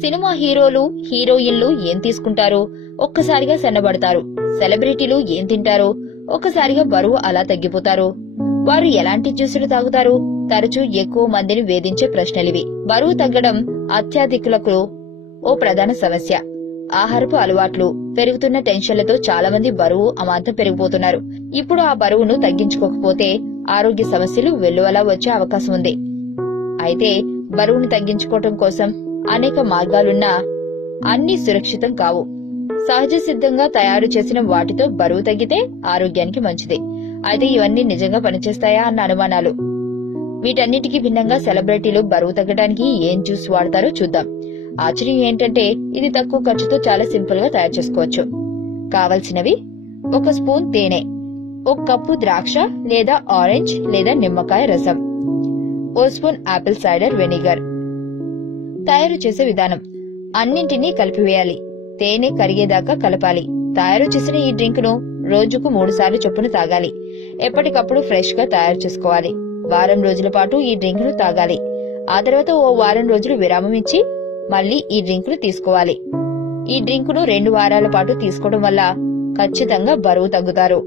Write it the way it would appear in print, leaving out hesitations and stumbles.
Cinema హీరోలు హీరోయిన్లు ఏం తీసుకుంటారు, ఒక్కసారిగా సన్నబడతారు. సెలబ్రిటీలు ఏం తింటారు, ఒక్కసారిగా బరువు అలా తగ్గిపోతారు. వారు ఎలాంటి జ్యూసులు తాగుతారు? తరచూ ఎక్కువ మందిని వేధించే ప్రశ్నలివి. బరువు తగ్గడం అత్యధికులకు ఓ ప్రధాన సమస్య. ఆహారపు అలవాట్లు, పెరుగుతున్న టెన్షన్లతో చాలా మంది బరువు అమాంతం పెరిగిపోతున్నారు. ఇప్పుడు ఆ బరువును తగ్గించుకోకపోతే ఆరోగ్య సమస్యలు వెల్లువలా వచ్చే అవకాశం ఉంది. అయితే బరువును తగ్గించుకోవటం కోసం అనేక మార్గాలున్నా అన్ని సురక్షితం కావు. సహజ సిద్ధంగా తయారు చేసిన వాటితో బరువు తగ్గితే ఆరోగ్యానికి మంచిది. అయితే ఇవన్నీ నిజంగా పనిచేస్తాయా అన్న అనుమానాలు. వీటన్నిటికీ భిన్నంగా సెలబ్రిటీలు బరువు తగ్గడానికి ఏం జ్యూస్ వాడతారో చూద్దాం. ఆశ్చర్యం ఏంటంటే ఇది తక్కువ ఖర్చుతో చాలా సింపుల్ గా తయారు చేసుకోవచ్చు. కావలసినవి: 1 స్పూన్ తేనె, 1 కప్పు ద్రాక్ష లేదా ఆరెంజ్ లేదా నిమ్మకాయ రసం, 1 స్పూన్ ఆపిల్ సైడర్ వెనిగర్. తయారు చేసే విధానం: అన్నింటినీ కలిపివేయాలి. తేనె కరిగేదాకా కలపాలి. తయారు చేసిన ఈ డ్రింక్ ను రోజుకు 3 సార్లు చొప్పున తాగాలి. ఎప్పటికప్పుడు ఫ్రెష్ గా తయారు చేసుకోవాలి. వారం రోజుల పాటు ఈ డ్రింక్ ను తాగాలి. ఆ తర్వాత ఓ వారం రోజులు విరామం ఇచ్చి మళ్లీ ఈ డ్రింక్ ను తీసుకోవాలి. ఈ డ్రింక్ ను 2 వారాల పాటు తీసుకోవడం వల్ల ఖచ్చితంగా బరువు తగ్గుతారు.